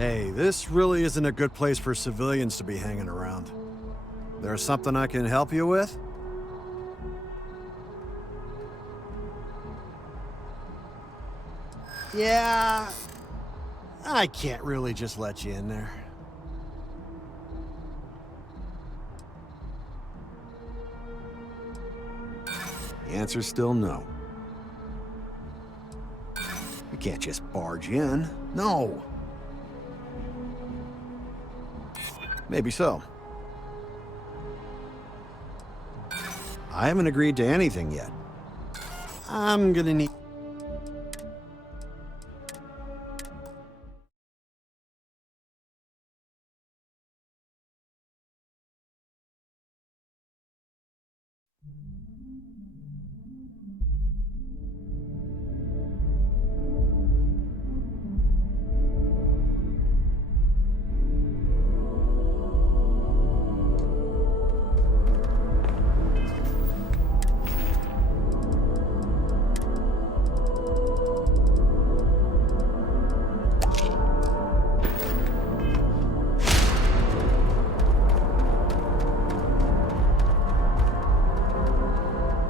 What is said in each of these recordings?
Hey, this really isn't a good place for civilians to be hanging around. There's something I can help you with? Yeah, I can't really just let you in there. The answer's still no. You can't just barge in. No. Maybe so. I haven't agreed to anything yet. I'm gonna need...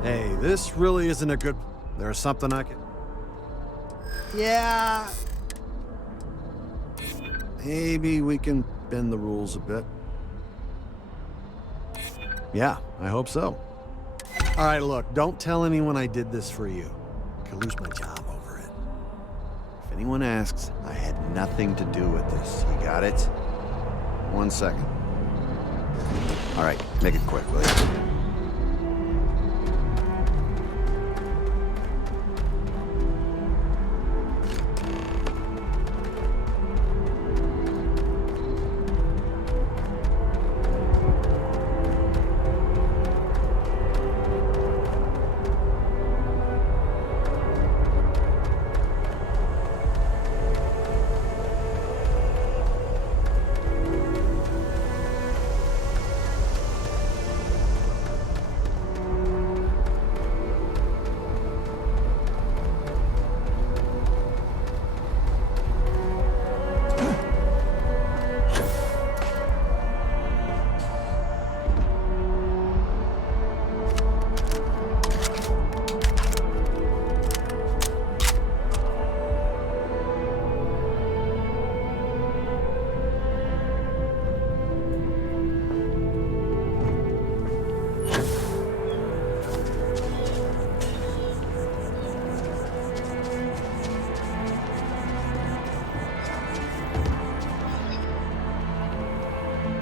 Hey, this really isn't a good... There's something I can... Yeah. Maybe we can bend the rules a bit. Yeah, I hope so. All right, look, don't tell anyone I did this for you. I could lose my job over it. If anyone asks, I had nothing to do with this. You got it? 1 second. All right, make it quick, will you?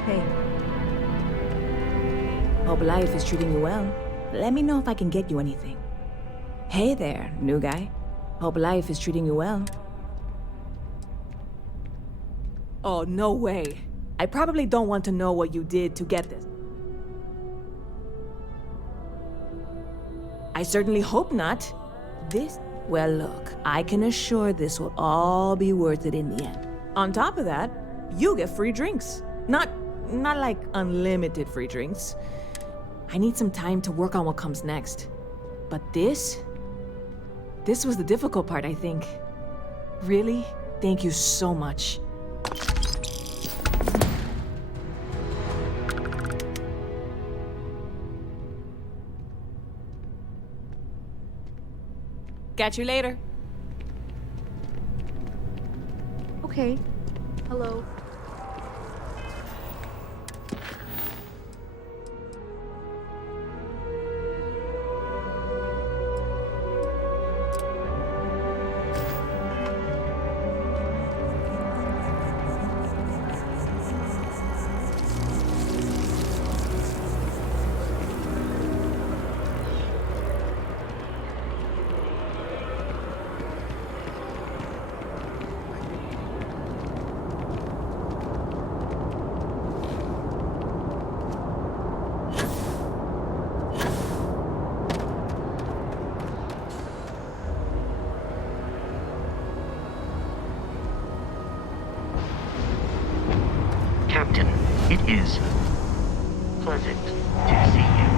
Hey. Hope life is treating you well. Let me know if I can get you anything. Hey there, new guy. Hope life is treating you well. Oh, no way. I probably don't want to know what you did to get this. I certainly hope not. Well, look, I can assure this will all be worth it in the end. On top of that, you get free drinks. Not like unlimited free drinks. I need some time to work on what comes next. But this was the difficult part, I think. Really, thank you so much. Catch you later. Okay. Hello. Captain, it is pleasant to see you.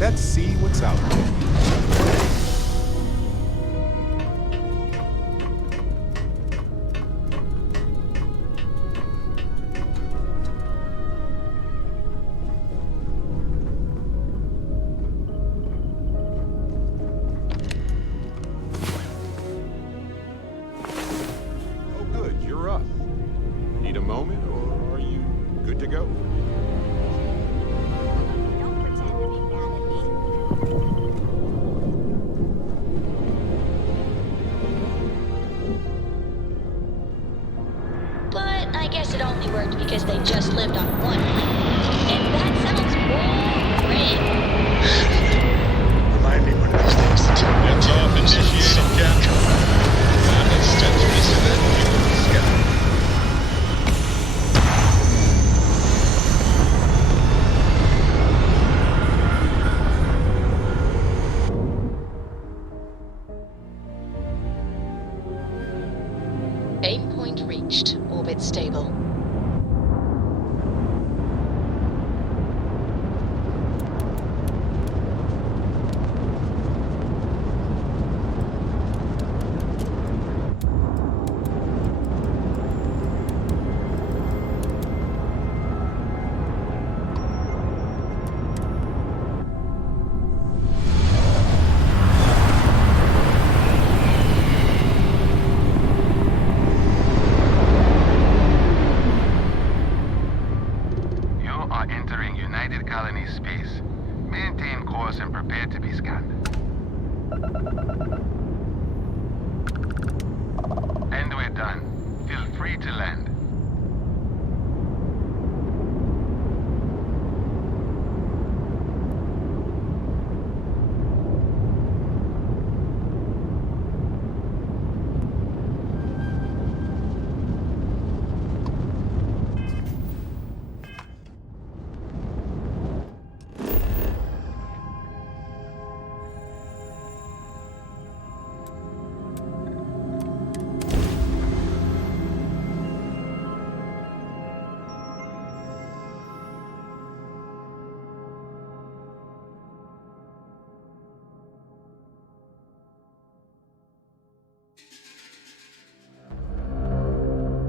Let's see what's out there. moment, or are you good to go? Don't pretend to be mad at me. But I guess it only worked because they just lived on one planet. And that sounds boring. Remind me one of these days to tell Lift off initiated, Captain. Time to step to piece of that beautiful sky. Aim point reached. Orbit stable. You are entering United Colony space. Maintain course and prepare to be scanned. And we're done. Feel free to land.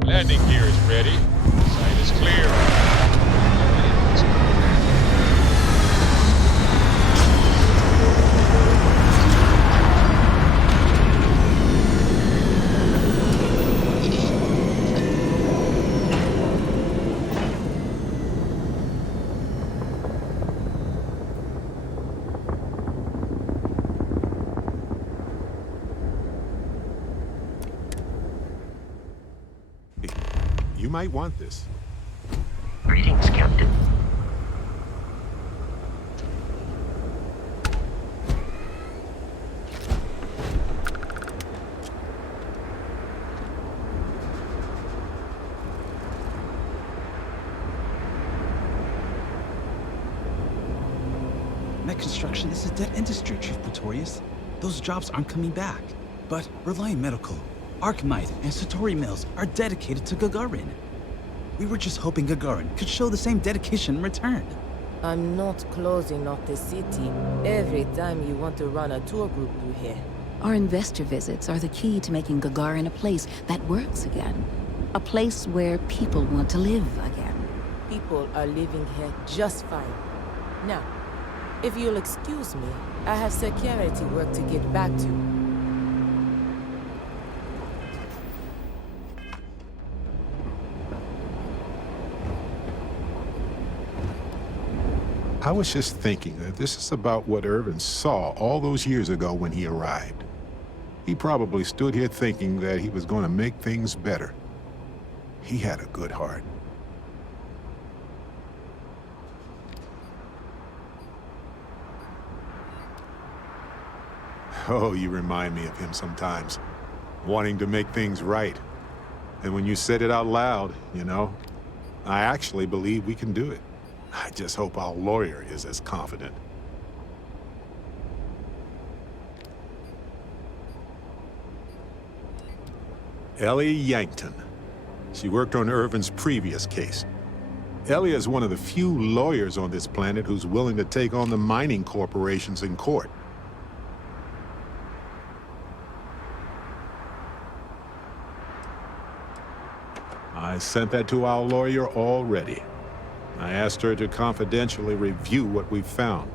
Landing gear is ready. Site is clear. You might want this. Greetings, Captain. Net construction is a dead industry, Chief Pretorius. Those jobs aren't coming back. But Reliant Medical, Archmite, and Satori Mills are dedicated to Gagarin. We were just hoping Gagarin could show the same dedication in return. I'm not closing off the city every time you want to run a tour group through here. Our investor visits are the key to making Gagarin a place that works again. A place where people want to live again. People are living here just fine. Now, if you'll excuse me, I have security work to get back to. I was just thinking that this is about what Irvin saw all those years ago when he arrived. He probably stood here thinking that he was going to make things better. He had a good heart. Oh, you remind me of him sometimes, wanting to make things right. And when you said it out loud, you know, I actually believe we can do it. I just hope our lawyer is as confident. Ellie Yankton. She worked on Irvin's previous case. Ellie is one of the few lawyers on this planet who's willing to take on the mining corporations in court. I sent that to our lawyer already. I asked her to confidentially review what we found.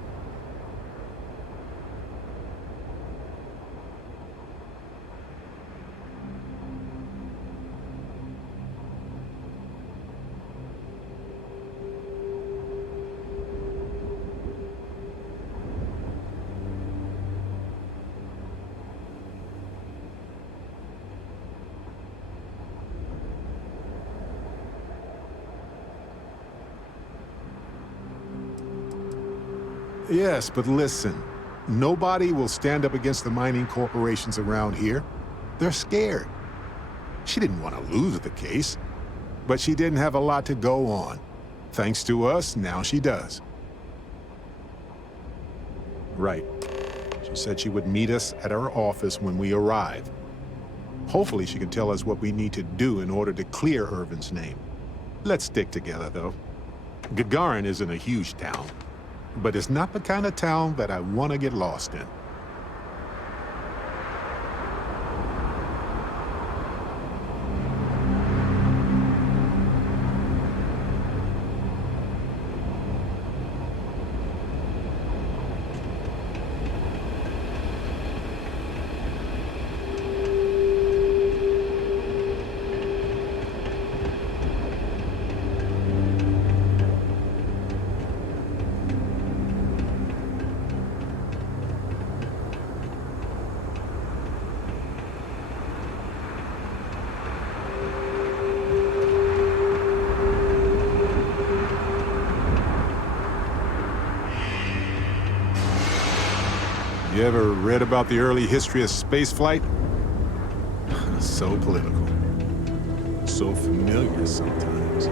Yes, but listen. Nobody will stand up against the mining corporations around here. They're scared. She didn't want to lose the case, but she didn't have a lot to go on. Thanks to us, now she does. Right. She said she would meet us at our office when we arrive. Hopefully she can tell us what we need to do in order to clear Irvin's name. Let's stick together, though. Gagarin isn't a huge town, but it's not the kind of town that I want to get lost in. You ever read about the early history of spaceflight? So political. So familiar sometimes.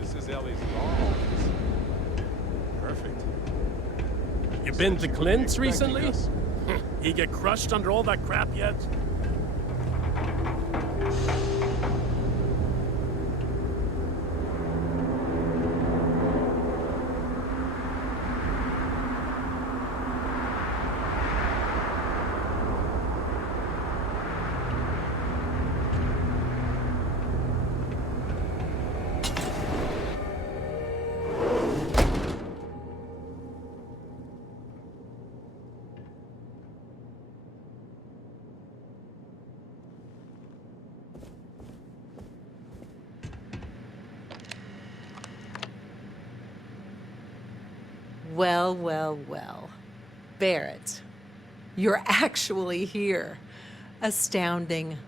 This is Ellie's law office. Perfect. You been to Clint's recently? Us. He get crushed under all that crap yet? Well, well, well. Barrett, you're actually here. Astounding.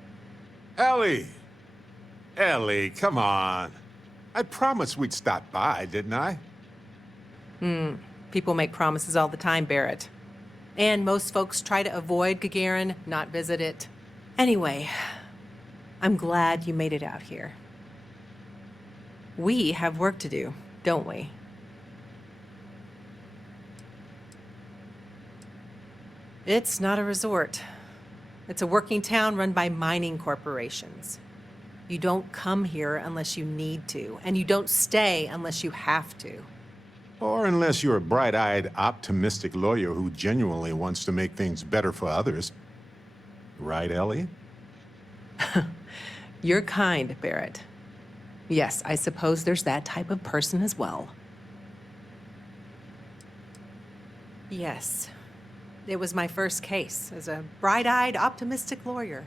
Ellie! Ellie, come on. I promised we'd stop by, didn't I? People make promises all the time, Barrett. And most folks try to avoid Gagarin, not visit it. Anyway, I'm glad you made it out here. We have work to do, don't we? It's not a resort. It's a working town run by mining corporations. You don't come here unless you need to, and you don't stay unless you have to. Or unless you're a bright-eyed, optimistic lawyer who genuinely wants to make things better for others. Right, Ellie? You're kind, Barrett. Yes, I suppose there's that type of person as well. Yes. It was my first case as a bright-eyed, optimistic lawyer.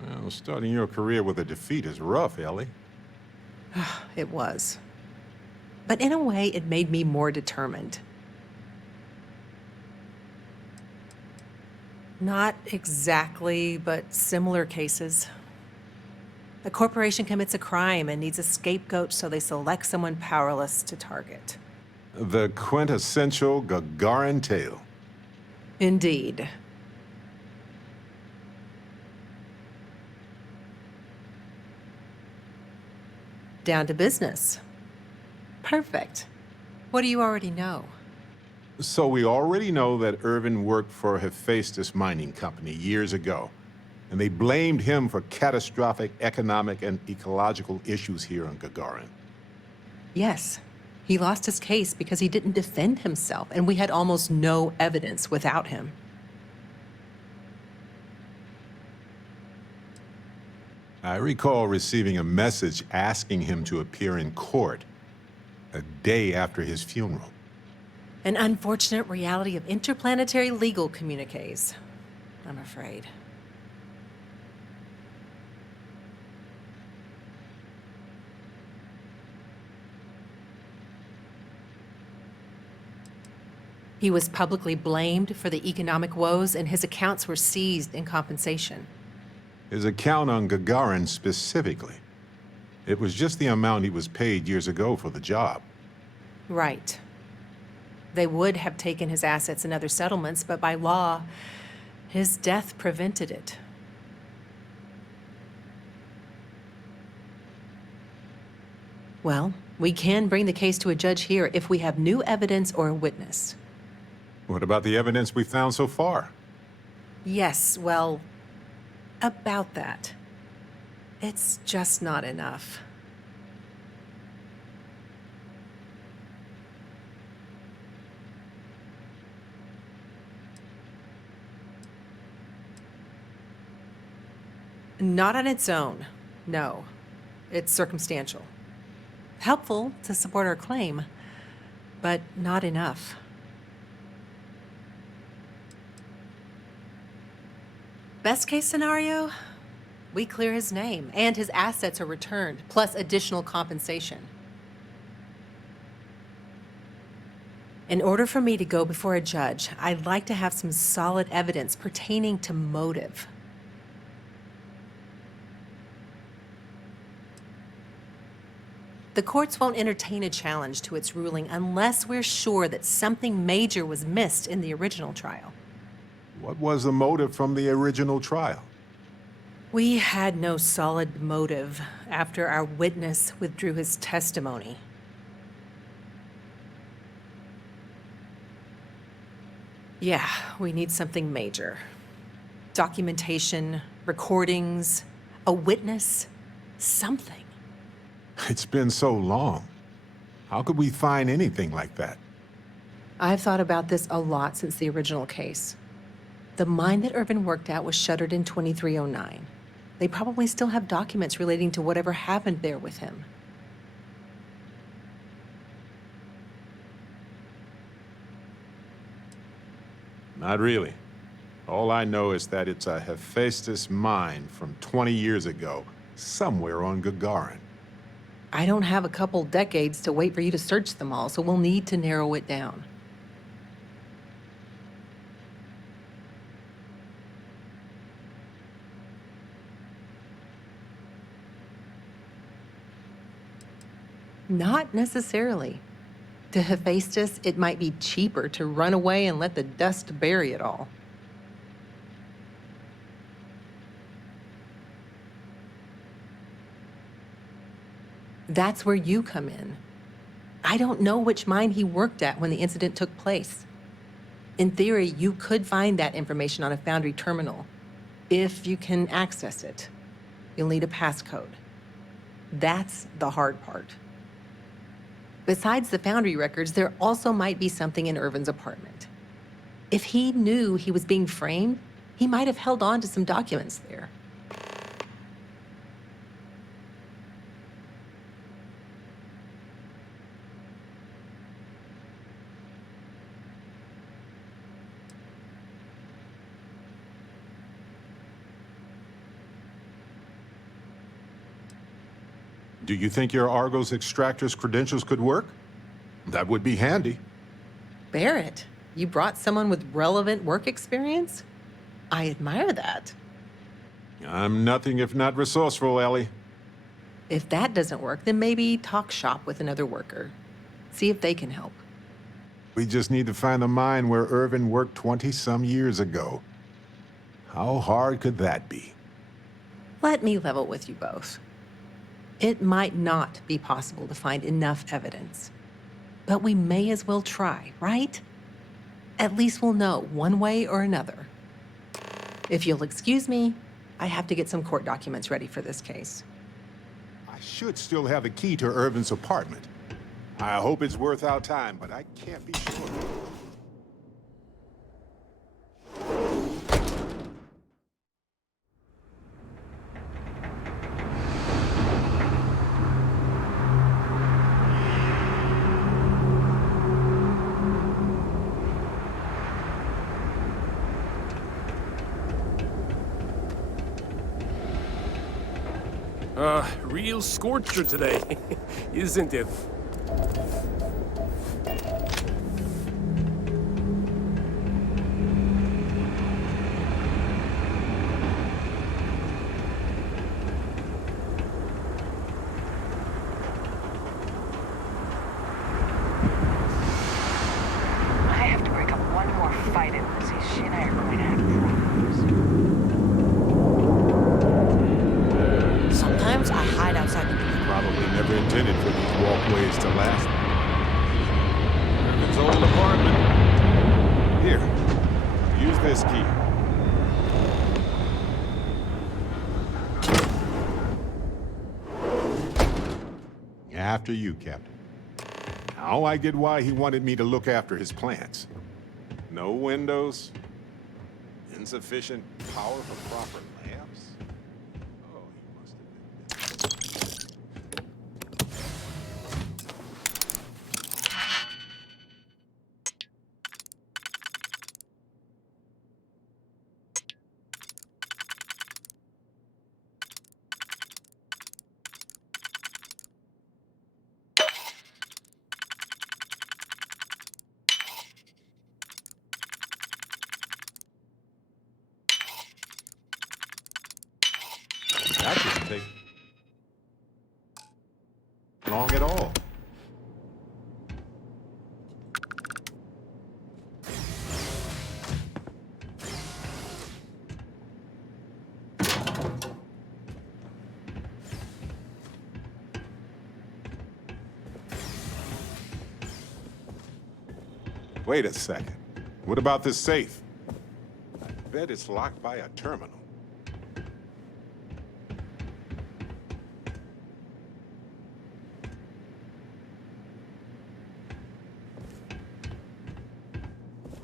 Well, starting your career with a defeat is rough, Ellie. It was. But in a way, it made me more determined. Not exactly, but similar cases. A corporation commits a crime and needs a scapegoat, so they select someone powerless to target. The quintessential Gagarin tale. Indeed. Down to business. Perfect. What do you already know? So we already know that Irvin worked for Hephaestus Mining Company years ago, and they blamed him for catastrophic economic and ecological issues here on Gagarin. Yes. He lost his case because he didn't defend himself, and we had almost no evidence without him. I recall receiving a message asking him to appear in court a day after his funeral. An unfortunate reality of interplanetary legal communiques, I'm afraid. He was publicly blamed for the economic woes, and his accounts were seized in compensation. His account on Gagarin specifically. It was just the amount he was paid years ago for the job. Right. They would have taken his assets and other settlements, but by law, his death prevented it. Well, we can bring the case to a judge here if we have new evidence or a witness. What about the evidence we found so far? Yes, well, about that. It's just not enough. Not on its own, no. It's circumstantial. Helpful to support our claim, but not enough. Best case scenario, we clear his name and his assets are returned, plus additional compensation. In order for me to go before a judge, I'd like to have some solid evidence pertaining to motive. The courts won't entertain a challenge to its ruling unless we're sure that something major was missed in the original trial. What was the motive from the original trial? We had no solid motive after our witness withdrew his testimony. Yeah, we need something major. Documentation, recordings, a witness, something. It's been so long. How could we find anything like that? I've thought about this a lot since the original case. The mine that Irvin worked at was shuttered in 2309. They probably still have documents relating to whatever happened there with him. Not really. All I know is that it's a Hephaestus mine from 20 years ago, somewhere on Gagarin. I don't have a couple decades to wait for you to search them all, so we'll need to narrow it down. Not necessarily. To Hephaestus, it might be cheaper to run away and let the dust bury it all. That's where you come in. I don't know which mine he worked at when the incident took place. In theory, you could find that information on a Foundry terminal, if you can access it. You'll need a passcode. That's the hard part. Besides the Foundry records, there also might be something in Irvin's apartment. If he knew he was being framed, he might have held on to some documents there. Do you think your Argos extractor's credentials could work? That would be handy. Barrett, you brought someone with relevant work experience? I admire that. I'm nothing if not resourceful, Ellie. If that doesn't work, then maybe talk shop with another worker. See if they can help. We just need to find the mine where Irvin worked 20-some years ago. How hard could that be? Let me level with you both. It might not be possible to find enough evidence. But we may as well try, right? At least we'll know one way or another. If you'll excuse me, I have to get some court documents ready for this case. I should still have the key to Irvin's apartment. I hope it's worth our time, but I can't be sure. Real scorcher today, isn't it? Here, use this key. After you, Captain. Now I get why he wanted me to look after his plants. No windows, insufficient power for proper lamps. Oh, he must have been... That didn't take long at all. Wait a second. What about this safe? I bet it's locked by a terminal.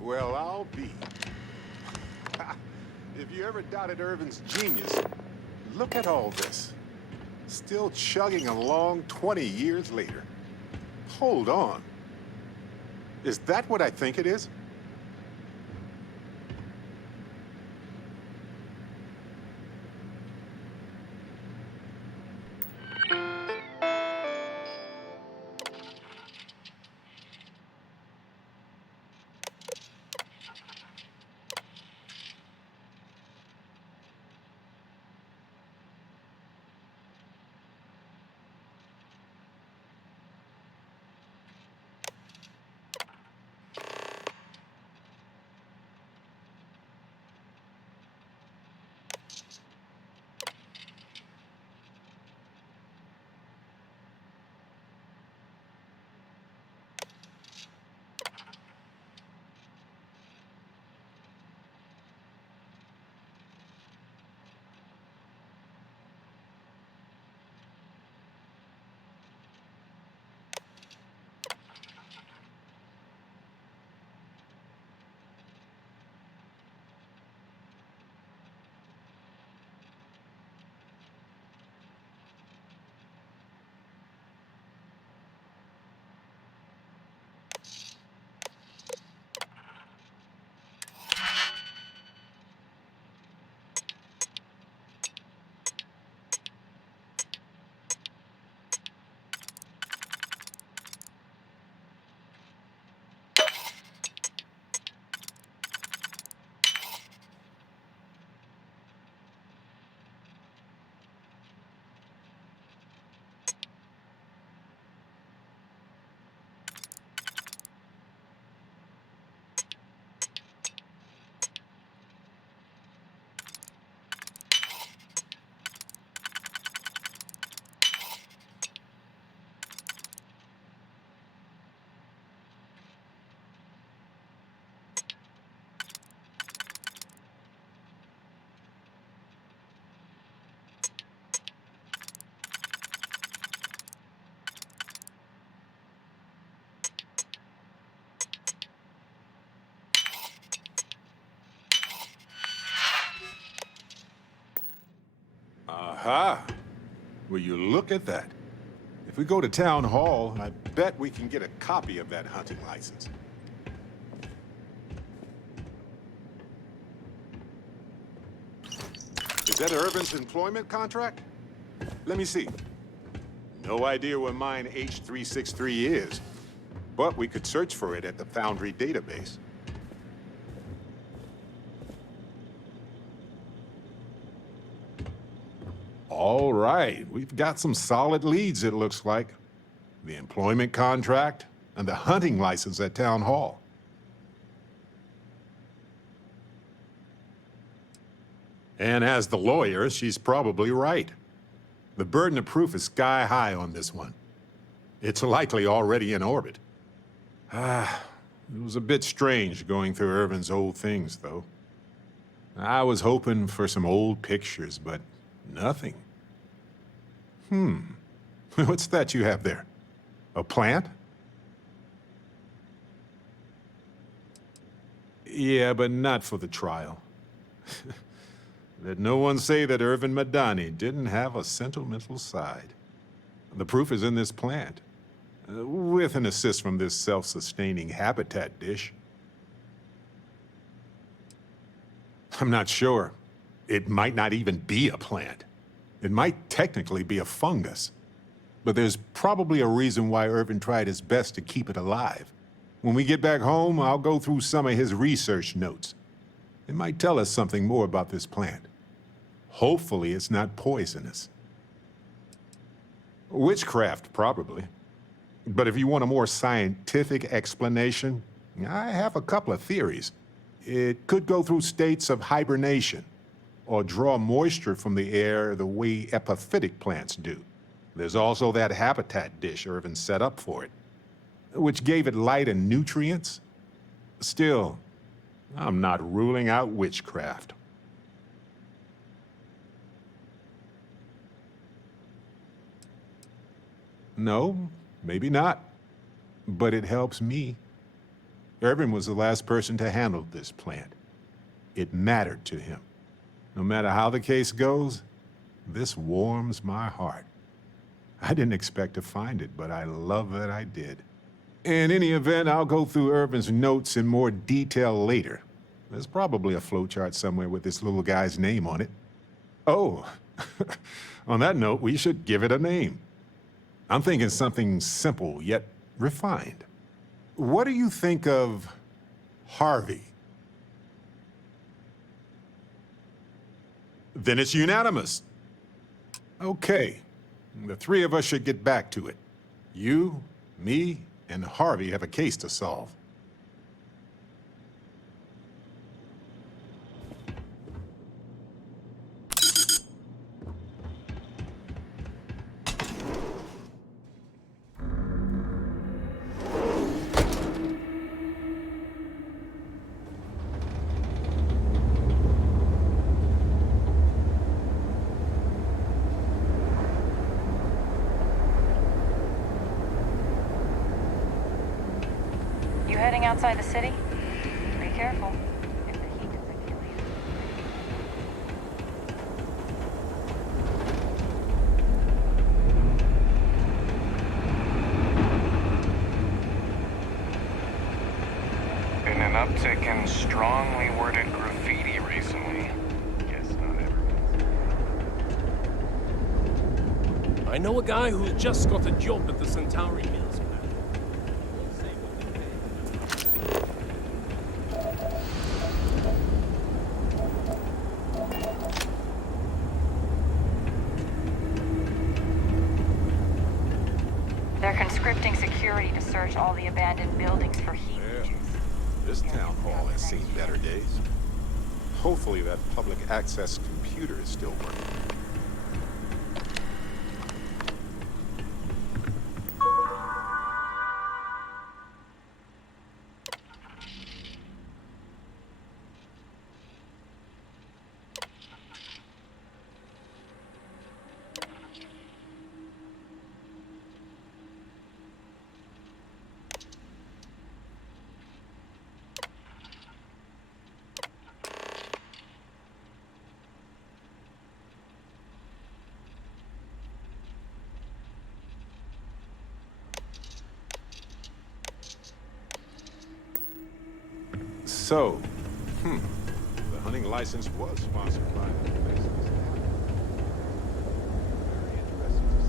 Well, I'll be. If you ever doubted Irvin's genius, look at all this. Still chugging along 20 years later. Hold on. Is that what I think it is? Aha! Will you look at that? If we go to Town Hall, I bet we can get a copy of that hunting license. Is that Irvin's employment contract? Let me see. No idea where mine H363 is, but we could search for it at the Foundry database. All right, we've got some solid leads, it looks like. The employment contract and the hunting license at Town Hall. And as the lawyer, she's probably right. The burden of proof is sky high on this one. It's likely already in orbit. It was a bit strange going through Irvin's old things, though. I was hoping for some old pictures, but nothing. What's that you have there? A plant? Yeah, but not for the trial. Let no one say that Irvin Madani didn't have a sentimental side. The proof is in this plant, with an assist from this self-sustaining habitat dish. I'm not sure. It might not even be a plant. It might technically be a fungus. But there's probably a reason why Irvin tried his best to keep it alive. When we get back home, I'll go through some of his research notes. It might tell us something more about this plant. Hopefully it's not poisonous. Witchcraft, probably. But if you want a more scientific explanation, I have a couple of theories. It could go through states of hibernation, or draw moisture from the air the way epiphytic plants do. There's also that habitat dish Irvin set up for it, which gave it light and nutrients. Still, I'm not ruling out witchcraft. No, maybe not. But it helps me. Irvin was the last person to handle this plant. It mattered to him. No matter how the case goes, this warms my heart. I didn't expect to find it, but I love that I did. In any event, I'll go through Irvin's notes in more detail later. There's probably a flowchart somewhere with this little guy's name on it. Oh, on that note, we should give it a name. I'm thinking something simple yet refined. What do you think of Harvey? Then it's unanimous. Okay, the three of us should get back to it. You, me, and Harvey have a case to solve. You heading outside the city? Be careful. If the heat doesn't kill you. Been an uptick in strongly worded graffiti recently. Guess not everyone. I know a guy who just got a job at the Centauri Mills. They're conscripting security to search all the abandoned buildings for heat leeches. This town hall has seen better days. Hopefully that public access computer is still working. So, the hunting license was sponsored by the places. Very interesting to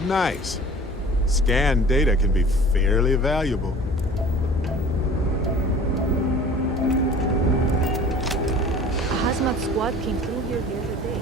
see. Nice. Scanned data can be fairly valuable. Hazmat squad came through here the other day.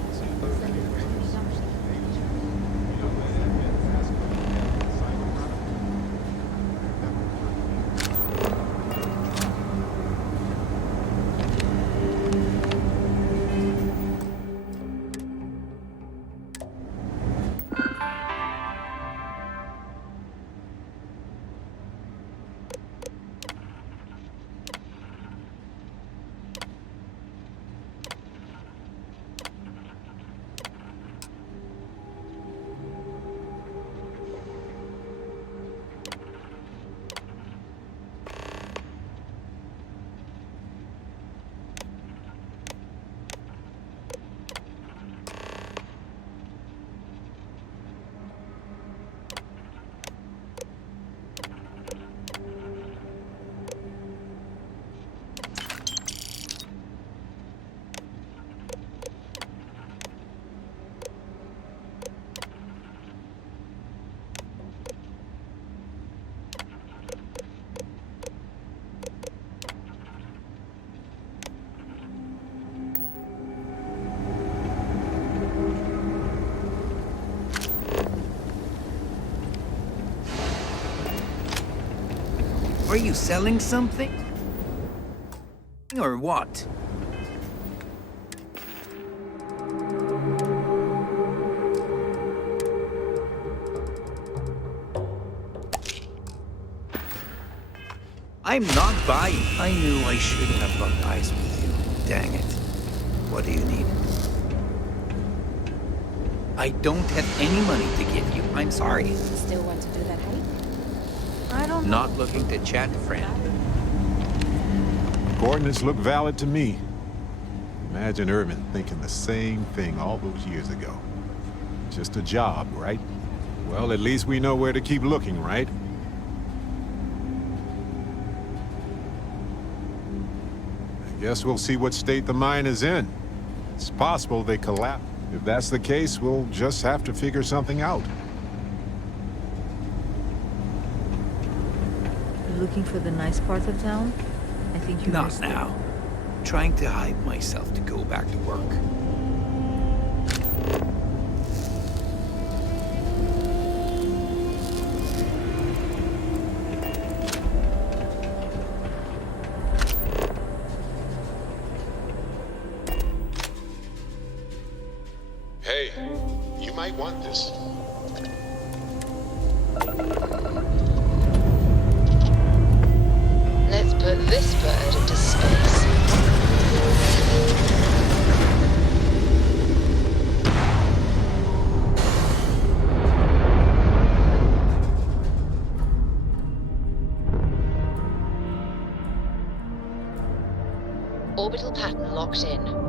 Are you selling something? Or what? I'm not buying. I knew I should have bumped eyes with you. Dang it. What do you need? I don't have any money to give you. I'm sorry. Still want to do that hike? I don't know. Not looking to chat, friend. Coordinates look valid to me. Imagine Irvin thinking the same thing all those years ago. Just a job, right? Well, at least we know where to keep looking, right? I guess we'll see what state the mine is in. It's possible they collapse. If that's the case, we'll just have to figure something out. Looking for the nice part of town? I think you Not missed it. now. Trying to hype myself to go back to work. Hey, you might want this. Let's put this bird into space. Orbital pattern locked in.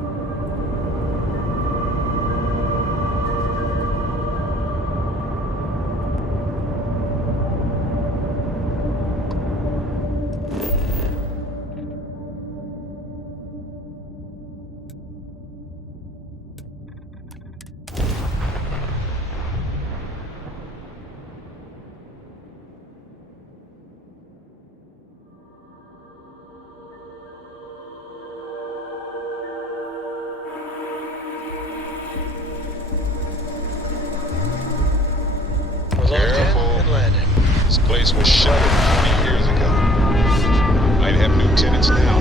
This place was shuttered 20 years ago. Might have new tenants now.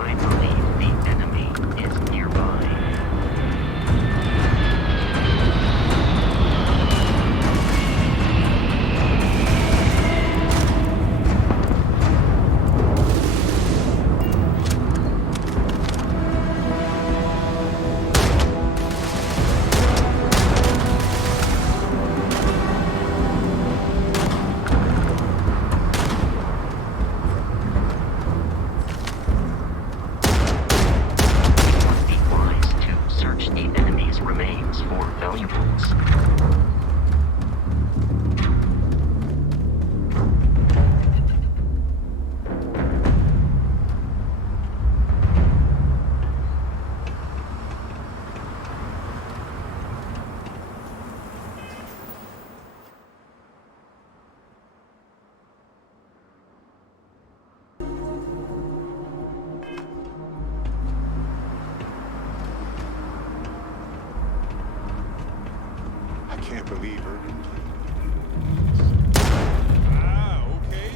I believe the enemy is nearby. Be wise to search the enemy's remains for valuables. I can't believe Irvin. Okay.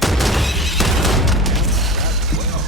That's well.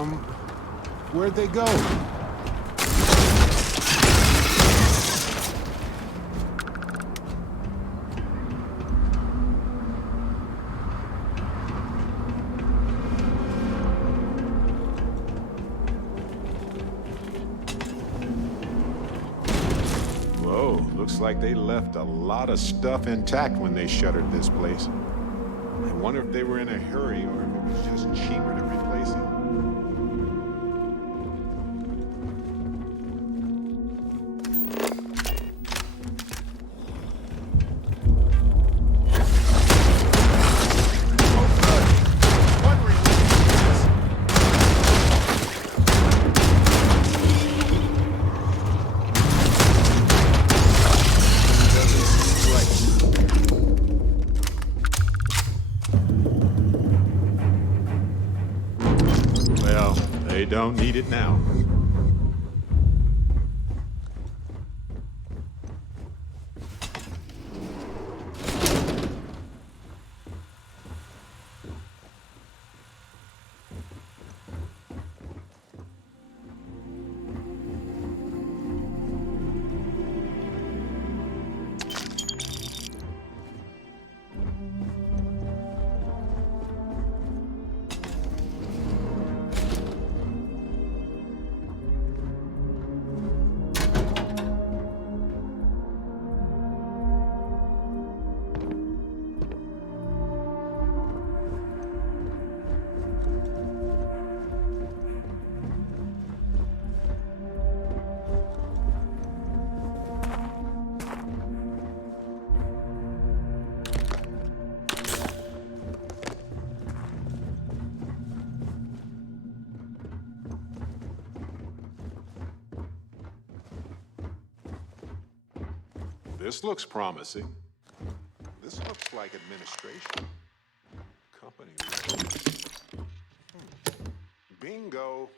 Where'd they go? Whoa, looks like they left a lot of stuff intact when they shuttered this place. I wonder if they were in a hurry or if it was just cheaper to replace it. They don't need it now. This looks promising. This looks like administration. Company. Bingo.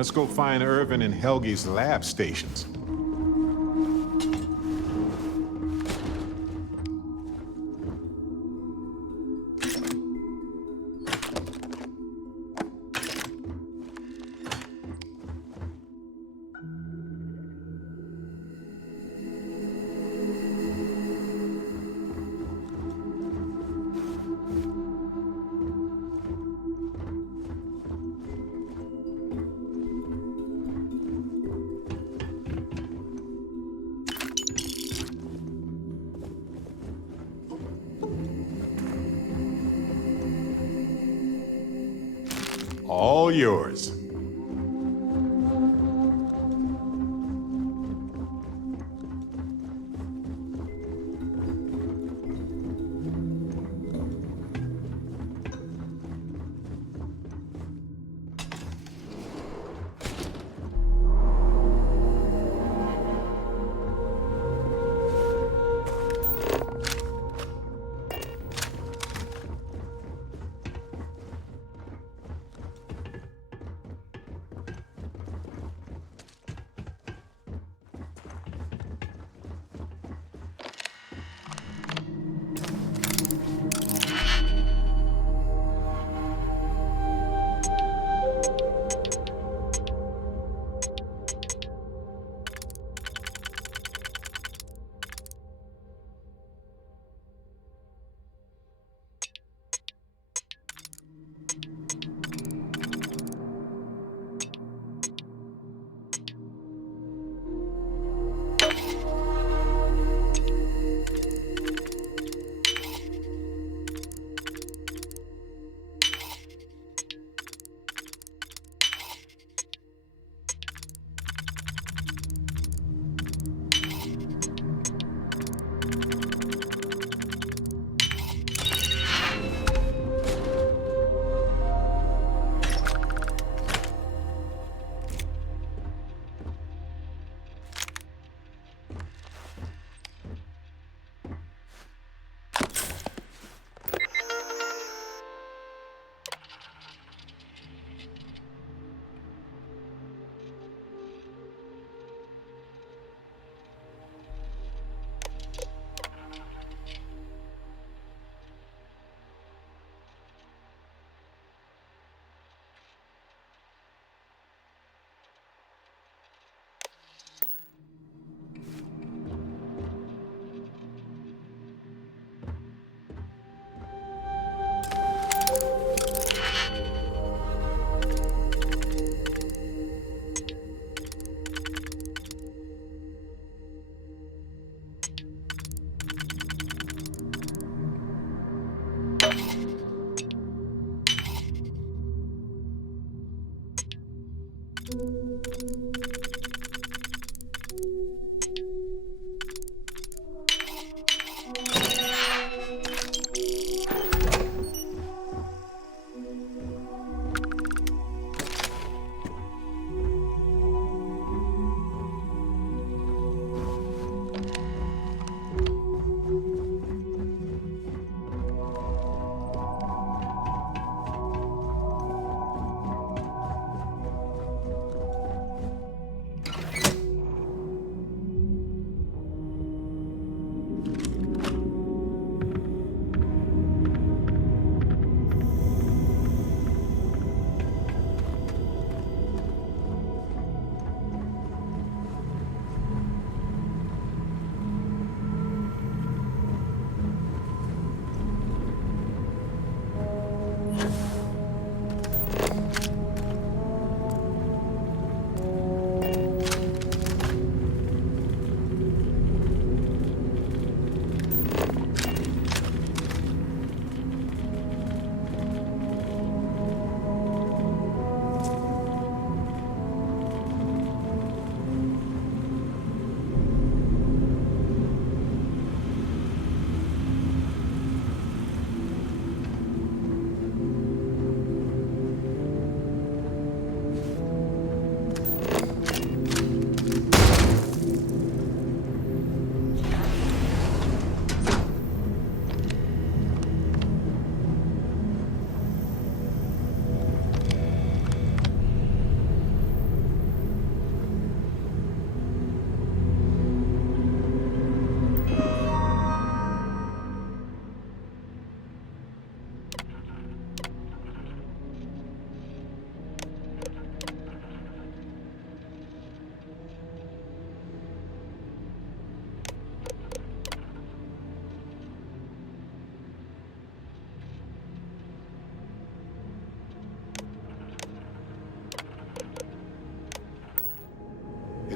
let's go find Irvin and Helgi's lab stations. All yours.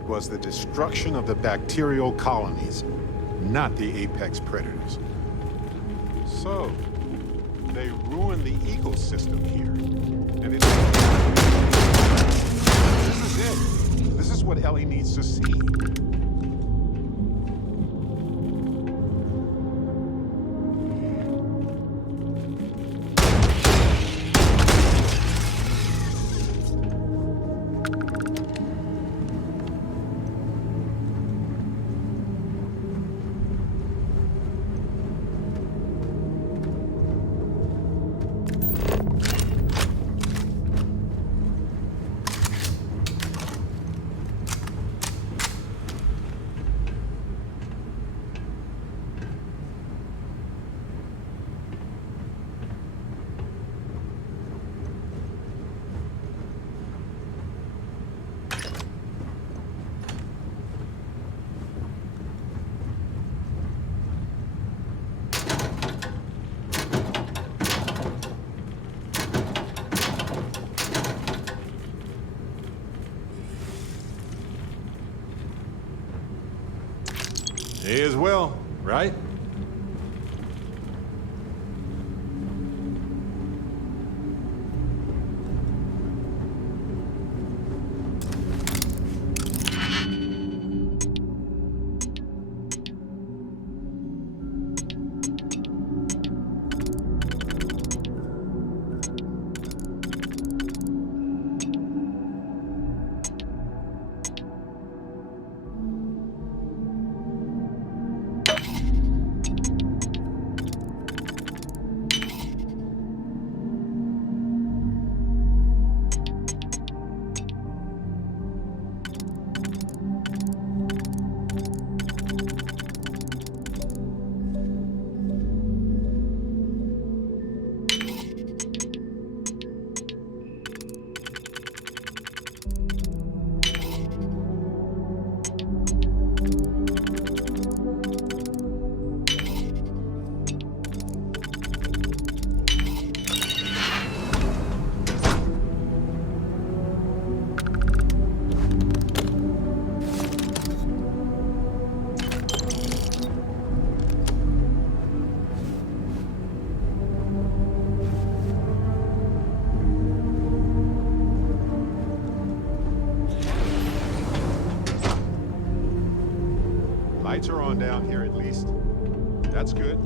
It was the destruction of the bacterial colonies, not the apex predators. So, they ruined the ecosystem here. And this is it. This is what Ellie needs to see. May as well, right? Lights are on down here at least. That's good.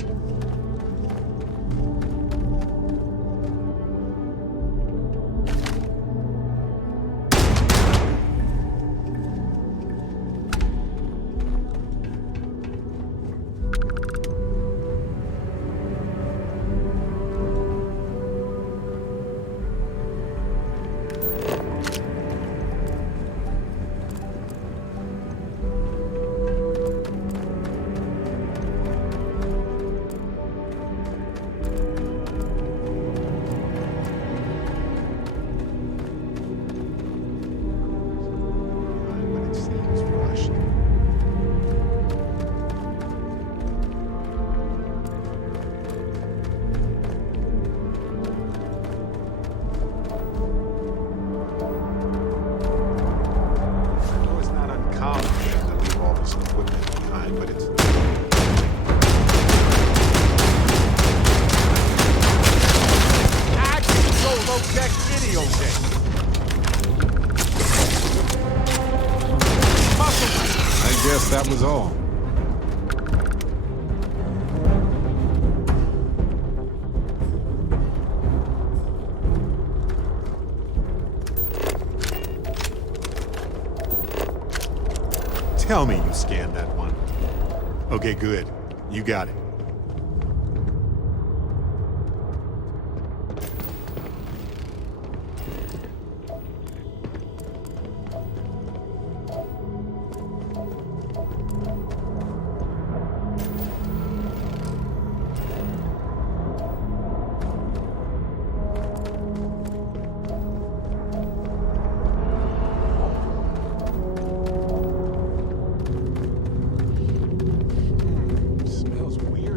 I guess that was all. Tell me you scanned that one. Okay, good. You got it. Smells weird.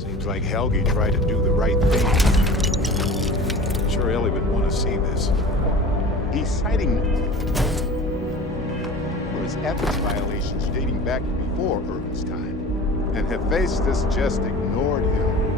Seems like Helgi tried to do the right thing. I'm sure Ellie would want to see this. He's citing for his ethics violations dating back before Irvin's time. And Hephaestus just ignored him.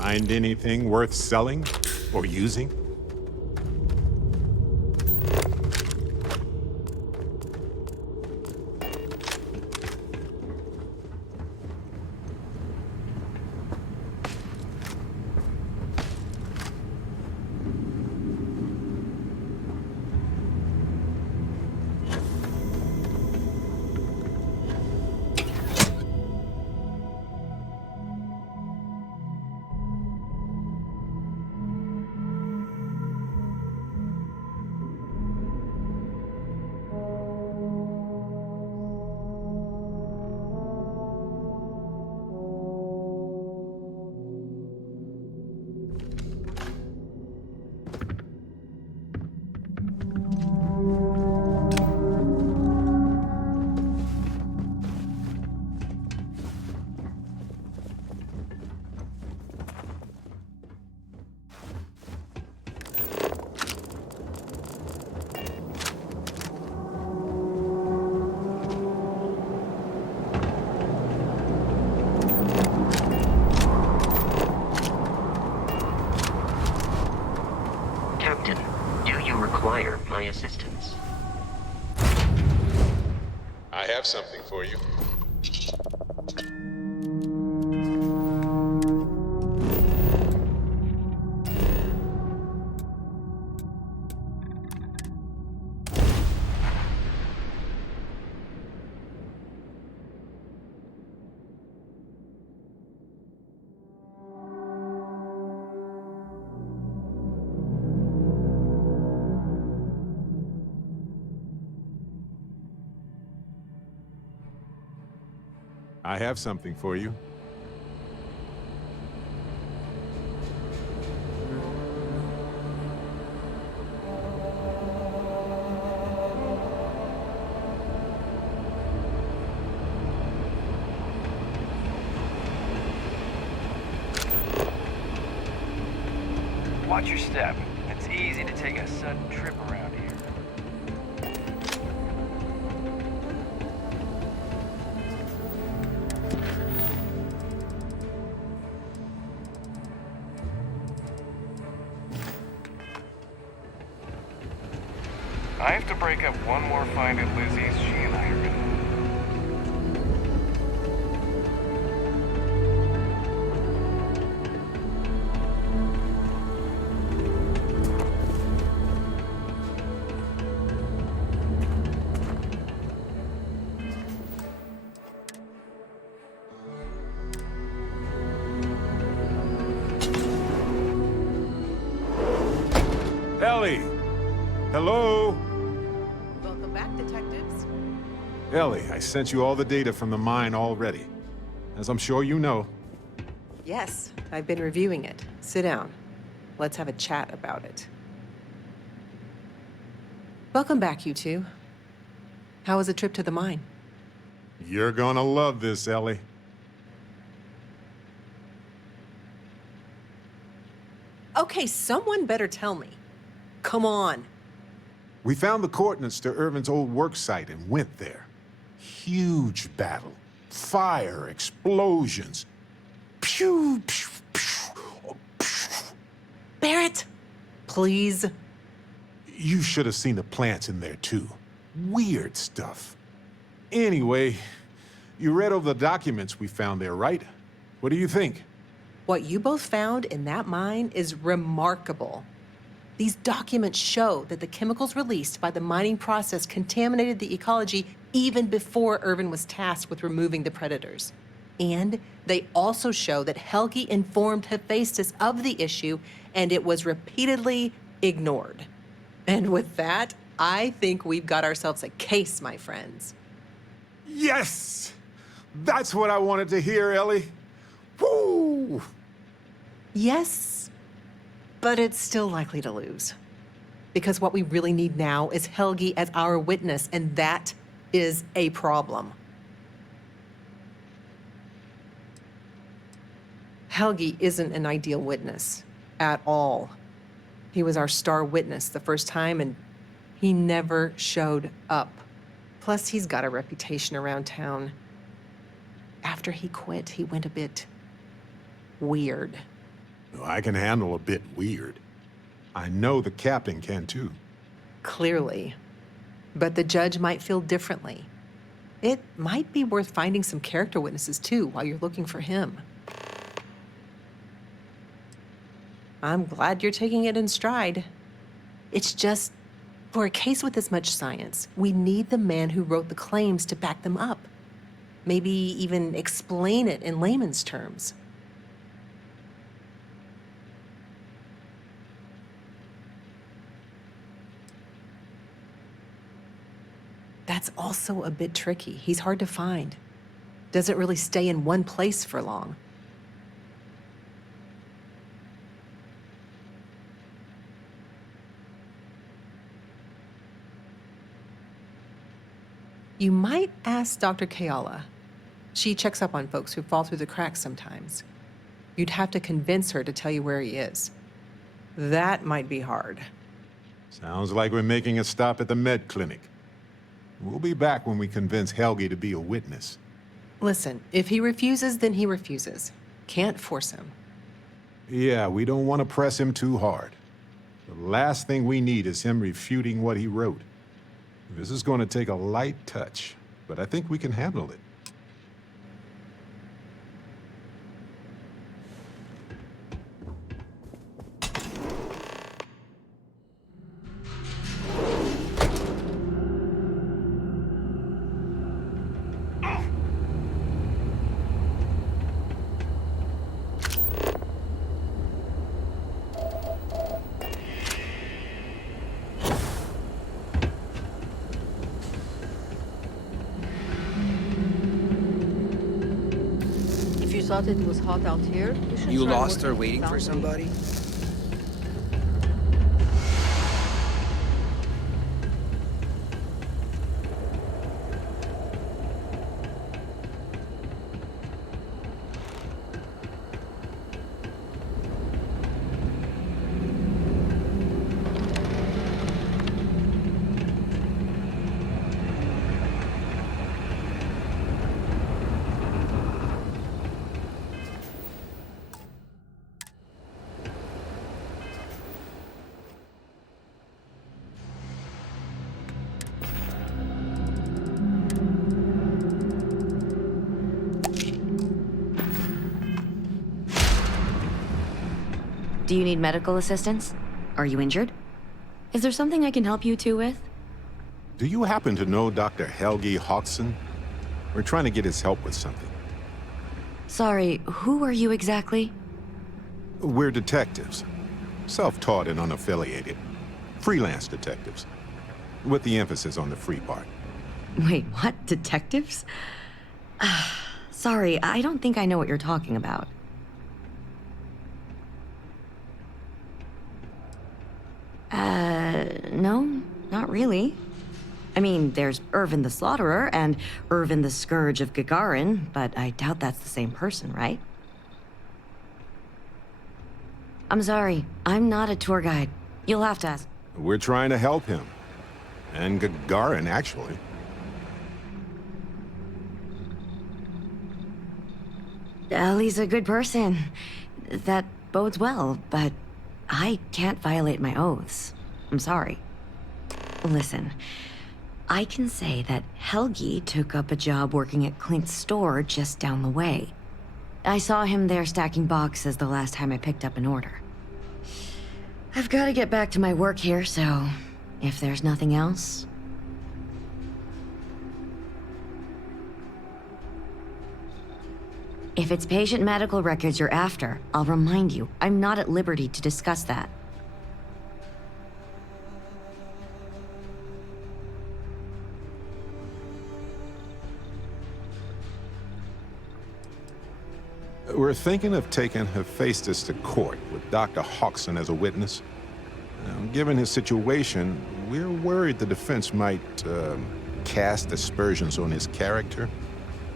Find anything worth selling or using? Captain, do you require my assistance? I have something for you. I have something for you. Watch your step. It's easy to take a sudden trip around here. I have to break up one more find at Lizzie's. She and I are gonna... Ellie! Hello? Welcome back, detectives. Ellie, I sent you all the data from the mine already. As I'm sure you know. Yes, I've been reviewing it. Sit down. Let's have a chat about it. Welcome back, you two. How was the trip to the mine? You're gonna love this, Ellie. Okay, someone better tell me. Come on. We found the coordinates to Irvin's old work site and went there. Huge battle. Fire, explosions. Pew, pew, pew, pew. Barrett, please. You should have seen the plants in there, too. Weird stuff. Anyway, you read over the documents we found there, right? What do you think? What you both found in that mine is remarkable. These documents show that the chemicals released by the mining process contaminated the ecology even before Irvin was tasked with removing the predators. And they also show that Helgi informed Hephaestus of the issue, and it was repeatedly ignored. And with that, I think we've got ourselves a case, my friends. Yes! That's what I wanted to hear, Ellie. Woo! Yes, but it's still likely to lose. Because what we really need now is Helgi as our witness, and that is a problem. Helgi isn't an ideal witness at all. He was our star witness the first time, and he never showed up. Plus, he's got a reputation around town. After he quit, he went a bit weird. I can handle a bit weird. I know the captain can too. Clearly. But the judge might feel differently. It might be worth finding some character witnesses too while you're looking for him. I'm glad you're taking it in stride. It's just, for a case with this much science, we need the man who wrote the claims to back them up. Maybe even explain it in layman's terms. That's also a bit tricky. He's hard to find. Doesn't really stay in one place for long. You might ask Dr. Kayala. She checks up on folks who fall through the cracks sometimes. You'd have to convince her to tell you where he is. That might be hard. Sounds like we're making a stop at the med clinic. We'll be back when we convince Helgi to be a witness. Listen, if he refuses, then he refuses. Can't force him. Yeah, we don't want to press him too hard. The last thing we need is him refuting what he wrote. This is going to take a light touch, but I think we can handle it. Thought it was hot out here. You lost her waiting for somebody? Do you need medical assistance? Are you injured? Is there something I can help you two with? Do you happen to know Dr. Helgi Hodgson? We're trying to get his help with something. Sorry, who are you exactly? We're detectives. Self-taught and unaffiliated. Freelance detectives. With the emphasis on the free part. Wait, what? Detectives? Sorry, I don't think I know what you're talking about. No, not really. I mean, there's Irvin the Slaughterer and Irvin the Scourge of Gagarin, but I doubt that's the same person, right? I'm sorry, I'm not a tour guide. You'll have to ask. We're trying to help him. And Gagarin, actually. Ellie's a good person. That bodes well, but I can't violate my oaths. I'm sorry. Listen, I can say that Helgi took up a job working at Clint's store just down the way. I saw him there stacking boxes the last time I picked up an order. I've got to get back to my work here, so if there's nothing else... If it's patient medical records you're after, I'll remind you, I'm not at liberty to discuss that. We're thinking of taking Hephaestus to court with Dr. Hodgson as a witness. Given his situation, we're worried the defense might cast aspersions on his character,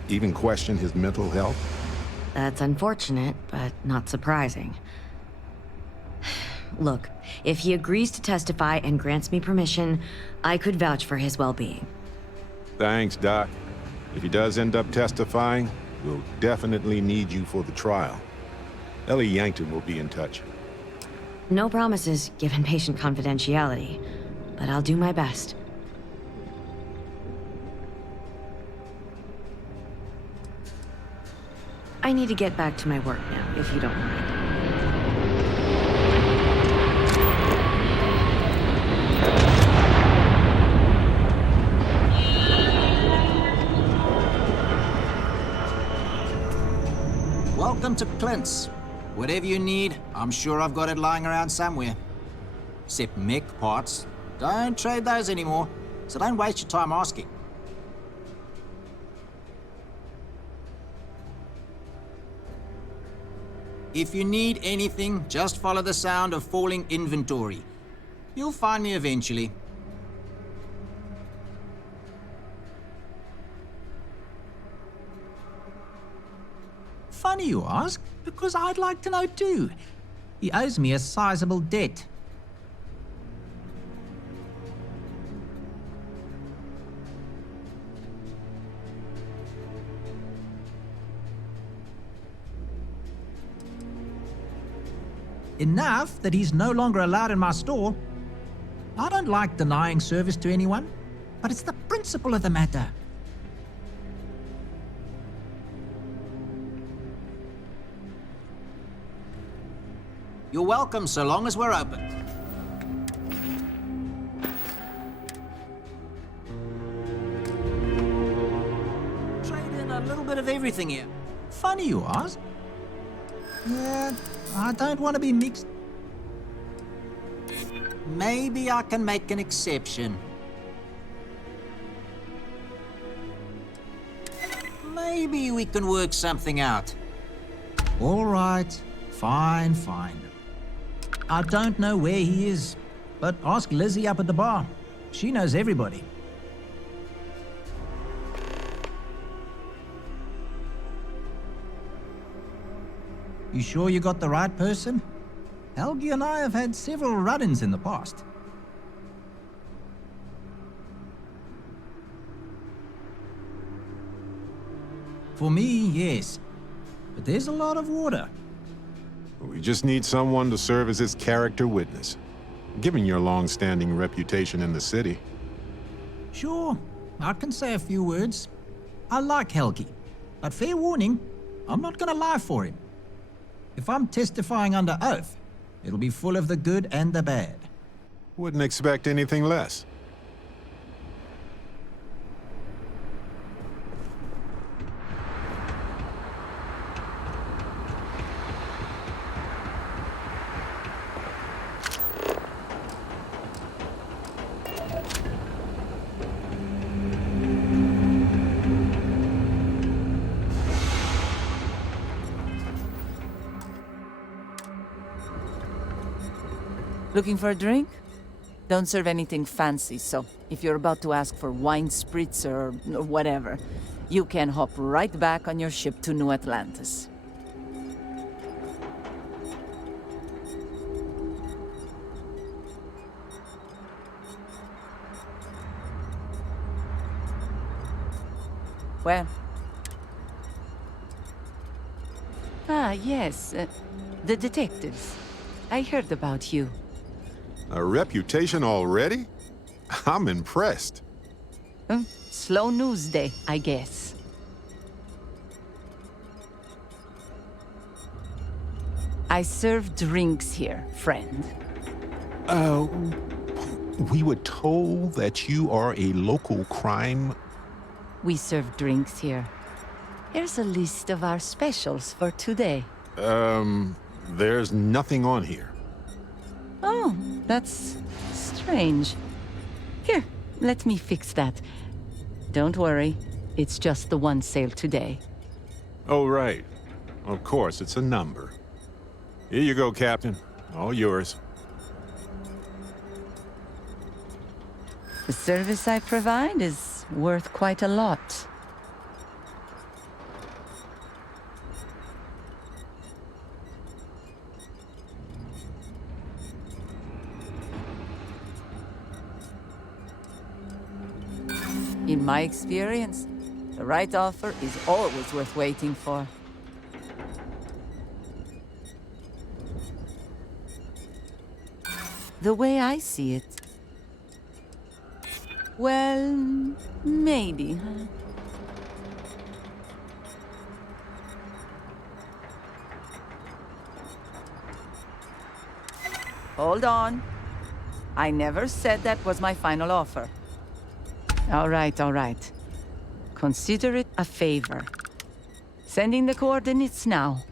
even question his mental health. That's unfortunate, but not surprising. Look, if he agrees to testify and grants me permission, I could vouch for his well-being. Thanks, Doc. If he does end up testifying, we'll definitely need you for the trial. Ellie Yankton will be in touch. No promises, given patient confidentiality, but I'll do my best. I need to get back to my work now, if you don't mind. Welcome to Clint's. Whatever you need, I'm sure I've got it lying around somewhere. Except mech parts. Don't trade those anymore, so don't waste your time asking. If you need anything, just follow the sound of falling inventory. You'll find me eventually. Funny you ask, because I'd like to know too. He owes me a sizable debt. Enough that he's no longer allowed in my store. I don't like denying service to anyone, but it's the principle of the matter. You're welcome, so long as we're open. Trade in a little bit of everything here. Funny you ask. Yeah, I don't want to be mixed. Maybe I can make an exception. Maybe we can work something out. All right, fine. I don't know where he is, but ask Lizzie up at the bar. She knows everybody. You sure you got the right person? Helgi and I have had several run-ins in the past. For me, yes. But there's a lot of water. We just need someone to serve as his character witness, given your long-standing reputation in the city. Sure, I can say a few words. I like Helgi, but fair warning, I'm not gonna lie for him. If I'm testifying under oath, it'll be full of the good and the bad. Wouldn't expect anything less. Looking for a drink? Don't serve anything fancy, so if you're about to ask for wine spritz or whatever, you can hop right back on your ship to New Atlantis. Where? Ah, yes. The detectives. I heard about you. A reputation already? I'm impressed. Slow news day, I guess. I serve drinks here, friend. We were told that you are a local crime. We serve drinks here. Here's a list of our specials for today. There's nothing on here. Oh, that's strange. Here, let me fix that. Don't worry, it's just the one sale today. Oh, right. Of course, it's a number. Here you go, Captain. All yours. The service I provide is worth quite a lot. In my experience, the right offer is always worth waiting for. The way I see it. Well, maybe, huh? Hold on. I never said that was my final offer. All right, all right. Consider it a favor. Sending the coordinates now.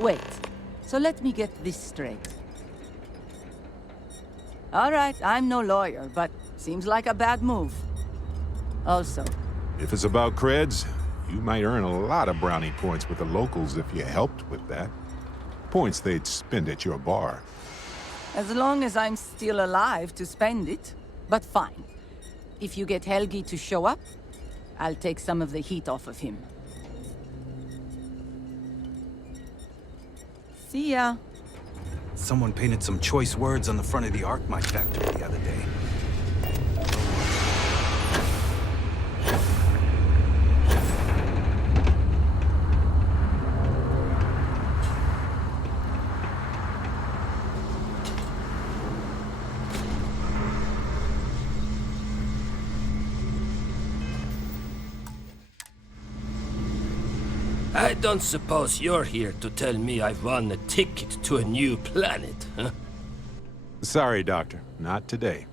Wait, so let me get this straight. All right, I'm no lawyer, but seems like a bad move. Also, If it's about creds, you might earn a lot of brownie points with the locals if you helped with that. Points they'd spend at your bar. as long as I'm still alive to spend it. But fine. If you get Helgi to show up, I'll take some of the heat off of him. See ya. Someone painted some choice words on the front of the Arkmite factory the other day. I don't suppose you're here to tell me I've won a ticket to a new planet, huh? Sorry, Doctor. Not today.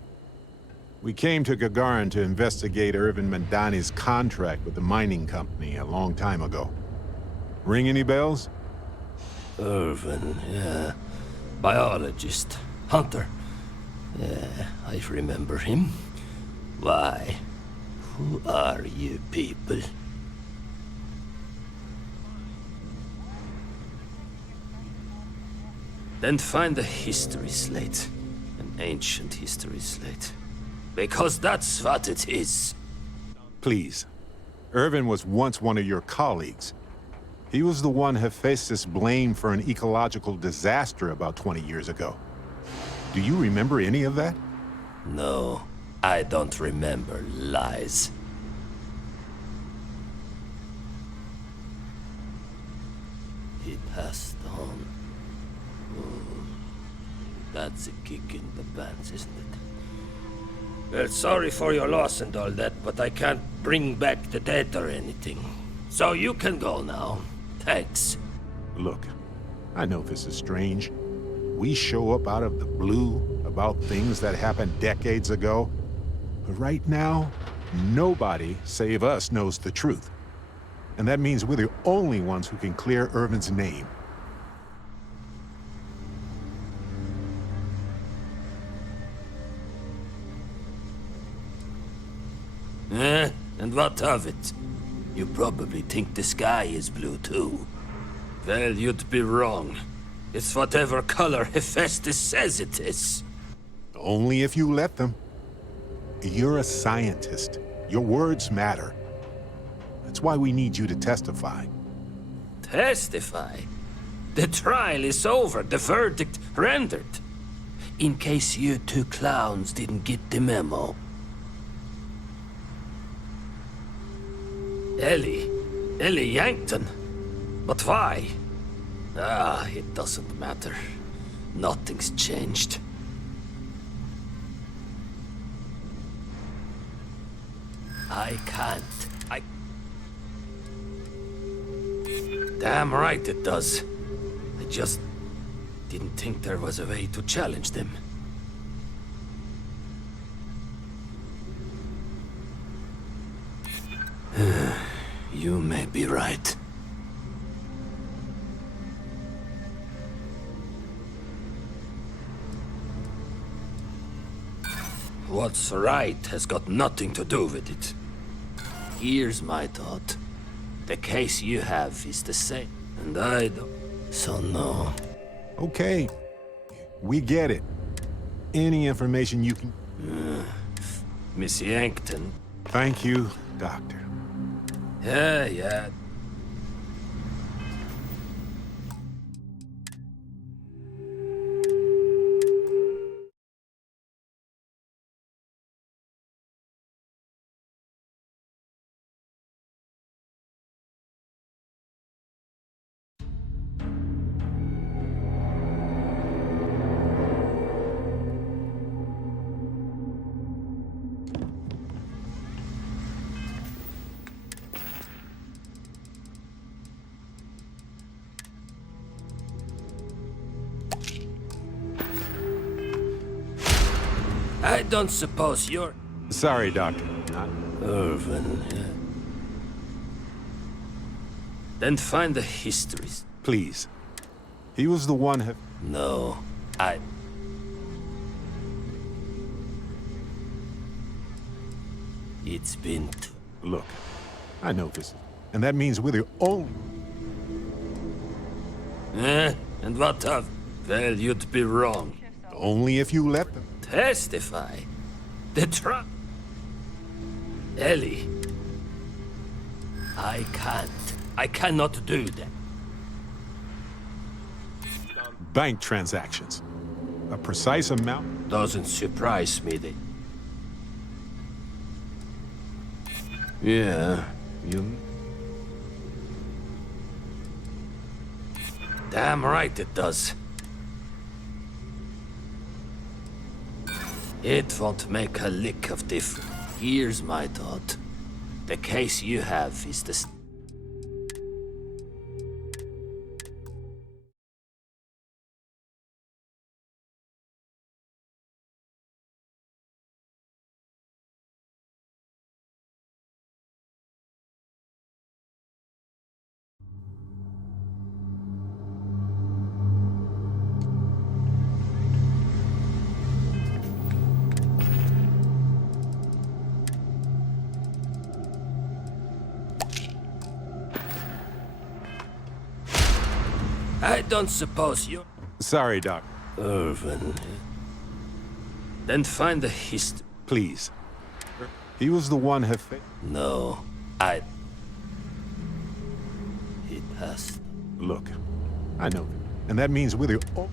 We came to Gagarin to investigate Irvin Mandani's contract with the mining company a long time ago. Ring any bells? Irvin, yeah. Biologist. Hunter. Yeah, I remember him. Why? Who are you people? Then find a history slate. An ancient history slate. Because that's what it is. Please. Irvin was once one of your colleagues. He was the one Hephaestus blamed for an ecological disaster about 20 years ago. Do you remember any of that? No, I don't remember lies. He passed on. That's a kick in the pants, isn't it? Well, sorry for your loss and all that, but I can't bring back the dead or anything. So you can go now. Thanks. Look, I know this is strange. We show up out of the blue about things that happened decades ago. But right now, nobody save us knows the truth. And that means we're the only ones who can clear Irvin's name. And what of it? You probably think the sky is blue too. Well, you'd be wrong. It's whatever color Hephaestus says it is. Only if you let them. You're a scientist. Your words matter. That's why we need you to testify. Testify? The trial is over, the verdict rendered. In case you two clowns didn't get the memo. Ellie Yankton? But why? Ah, it doesn't matter. Nothing's changed. I can't. Damn right it does. I just didn't think there was a way to challenge them. You may be right. What's right has got nothing to do with it. Here's my thought. The case you have is the same, and I don't. So no. Okay. We get it. Any information you can... Miss Yankton. Thank you, Doctor. Yeah. don't suppose you're... Sorry, Doctor. Not... Irvin, yeah. Then find the histories. Please. He was the one who... No, It's been... Look, I know this. And that means we're the only... And what of? Well, you'd be wrong. Only if you let them. Testify? The truck? Ellie. I can't. I cannot do that. Bank transactions. A precise amount. Doesn't surprise me that... Yeah, you... Damn right it does. It won't make a lick of difference. Here's my thought. The case you have is the... I don't suppose you... Sorry, Doc. Irvin. Then find the history. Please. He was the one who... No, He passed. Look, I know. And that means we're the...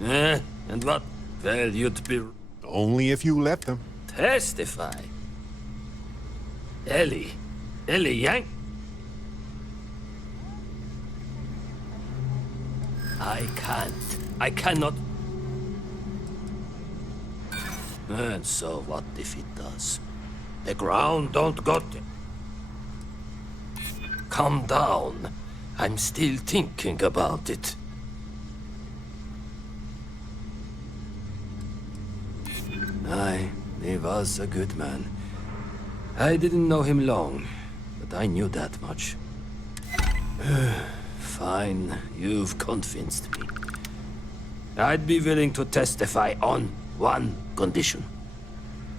And what? Well, you'd be... Only if you let them. Testify? Ellie Yank? I can't. I cannot. And so what if it does? The ground don't got it. Calm down. I'm still thinking about it. He was a good man. I didn't know him long, but I knew that much. Fine, you've convinced me. I'd be willing to testify on one condition.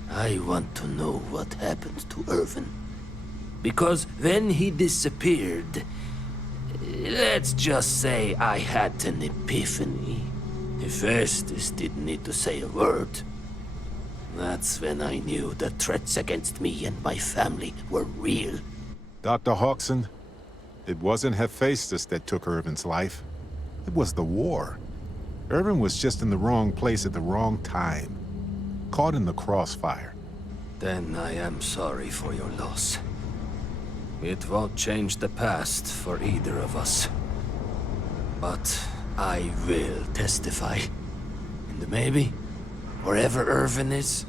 I want to know what happened to Irvin. Because when he disappeared, let's just say I had an epiphany. Hephaestus didn't need to say a word. That's when I knew the threats against me and my family were real. Dr. Hawkson, it wasn't Hephaestus that took Irvin's life. It was the war. Irvin was just in the wrong place at the wrong time. Caught in the crossfire. Then I am sorry for your loss. It won't change the past for either of us. But I will testify. And maybe, wherever Irvin is,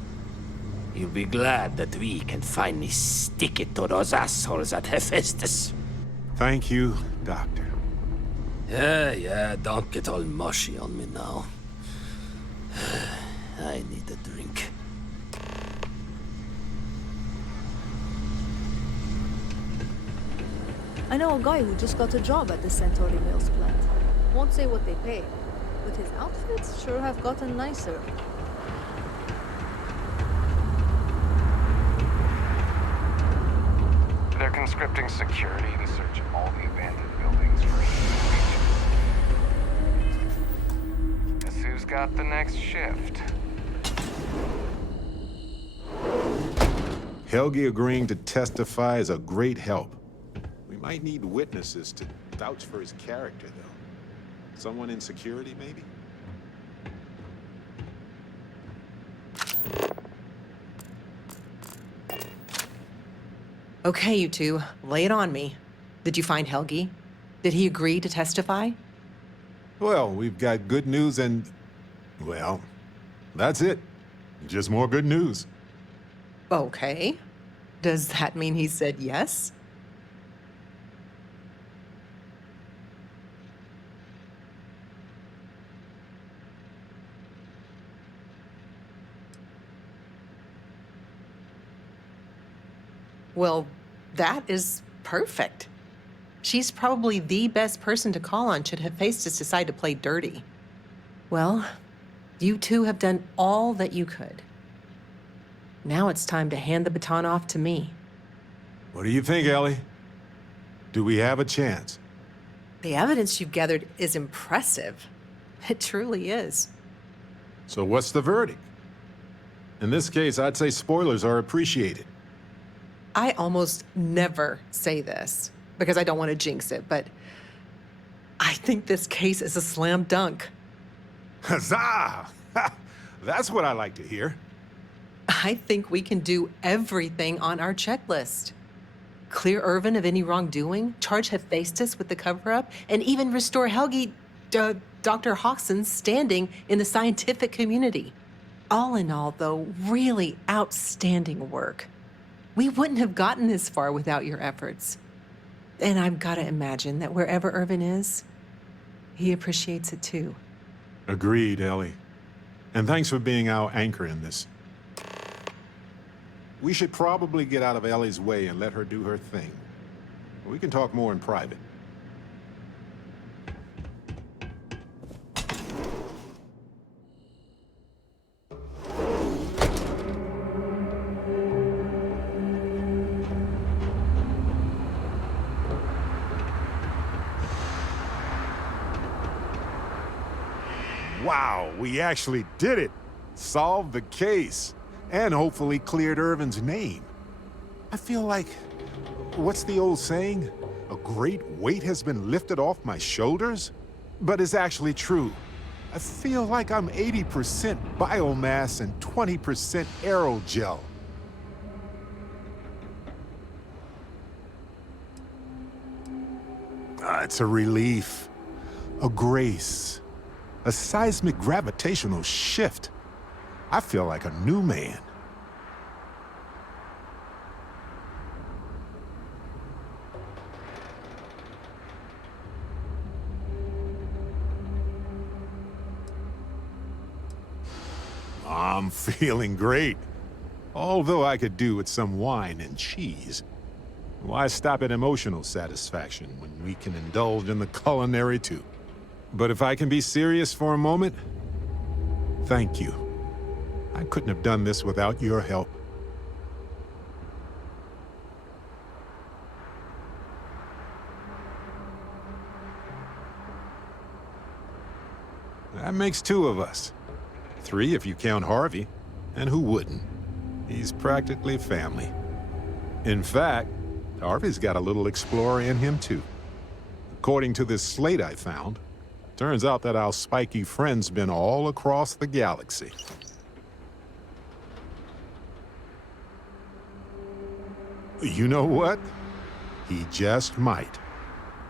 he'll be glad that we can finally stick it to those assholes at Hephaestus. Thank you, Doctor. Yeah, don't get all mushy on me now. I need a drink. I know a guy who just got a job at the Centauri Mills plant. Won't say what they pay, but his outfits sure have gotten nicer. They're conscripting security to search all the abandoned buildings for information. Guess who's got the next shift? Helgi agreeing to testify is a great help. We might need witnesses to vouch for his character, though. Someone in security, maybe? Okay, you two, lay it on me. Did you find Helgi? Did he agree to testify? Well, we've got good news and... well, that's it. Just more good news. Okay. Does that mean he said yes? Well, that is perfect. She's probably the best person to call on should Hephaestus decide to play dirty. Well, you two have done all that you could. Now it's time to hand the baton off to me. What do you think, Ellie? Do we have a chance? The evidence you've gathered is impressive. It truly is. So what's the verdict? In this case, I'd say spoilers are appreciated. I almost never say this because I don't want to jinx it, but I think this case is a slam dunk. Huzzah! That's what I like to hear. I think we can do everything on our checklist. Clear Irvin of any wrongdoing, charge Hephaestus with the cover-up, and even restore Helgi, Dr. Hawkson's standing in the scientific community. All in all, though, really outstanding work. We wouldn't have gotten this far without your efforts. And I've got to imagine that wherever Irvin is, he appreciates it too. Agreed, Ellie. And thanks for being our anchor in this. We should probably get out of Ellie's way and let her do her thing. We can talk more in private. Wow, we actually did it! Solved the case. And hopefully cleared Irvin's name. I feel like, what's the old saying? A great weight has been lifted off my shoulders? But it's actually true. I feel like I'm 80% biomass and 20% aerogel. It's a relief, a grace, a seismic gravitational shift. I feel like a new man. I'm feeling great. Although I could do with some wine and cheese. Why stop at emotional satisfaction when we can indulge in the culinary too? But if I can be serious for a moment, thank you. I couldn't have done this without your help. That makes two of us. Three if you count Harvey. And who wouldn't? He's practically family. In fact, Harvey's got a little explorer in him too. According to this slate I found, turns out that our spiky friend's been all across the galaxy. You know what? He just might.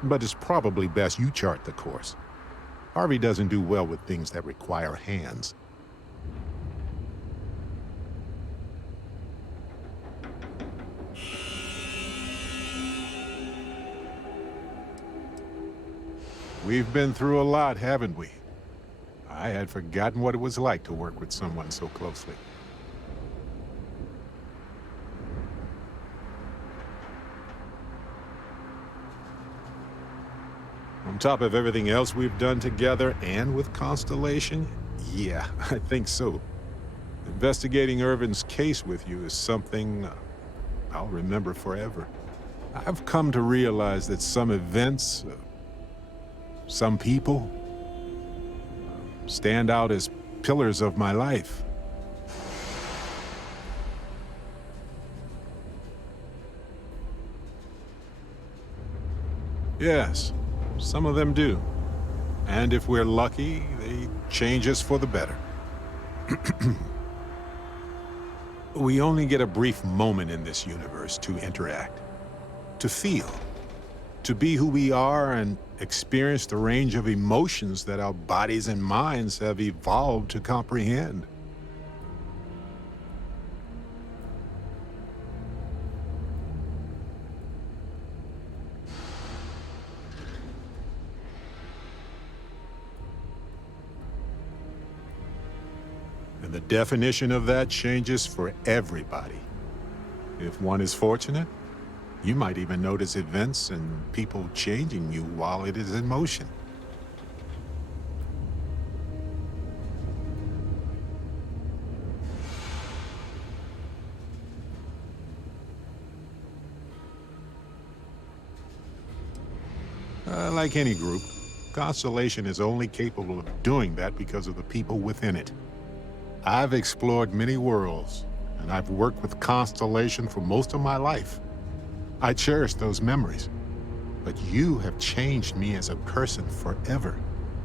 But it's probably best you chart the course. Harvey doesn't do well with things that require hands. We've been through a lot, haven't we? I had forgotten what it was like to work with someone so closely. On top of everything else we've done together and with Constellation, yeah, I think so. Investigating Irvin's case with you is something I'll remember forever. I've come to realize that some events, some people, stand out as pillars of my life. Yes. Some of them do. And if we're lucky, they change us for the better. We only get a brief moment in this universe to interact, to feel, to be who we are and experience the range of emotions that our bodies and minds have evolved to comprehend. And the definition of that changes for everybody. If one is fortunate, you might even notice events and people changing you while it is in motion. Like any group, Constellation is only capable of doing that because of the people within it. I've explored many worlds, and I've worked with Constellation for most of my life. I cherish those memories. But you have changed me as a person forever.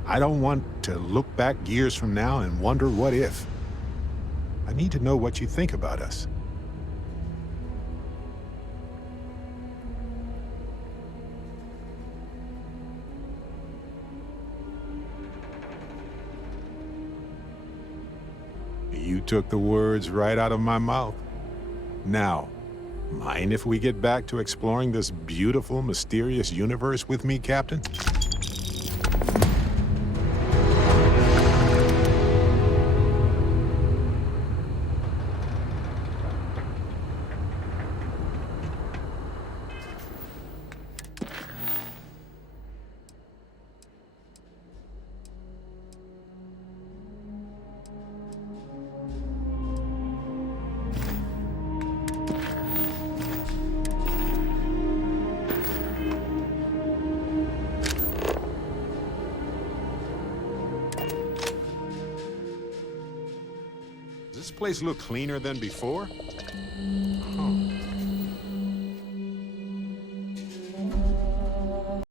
I don't want to look back years from now and wonder what if. I need to know what you think about us. You took the words right out of my mouth. Now, mind if we get back to exploring this beautiful, mysterious universe with me, Captain? Does this place look cleaner than before?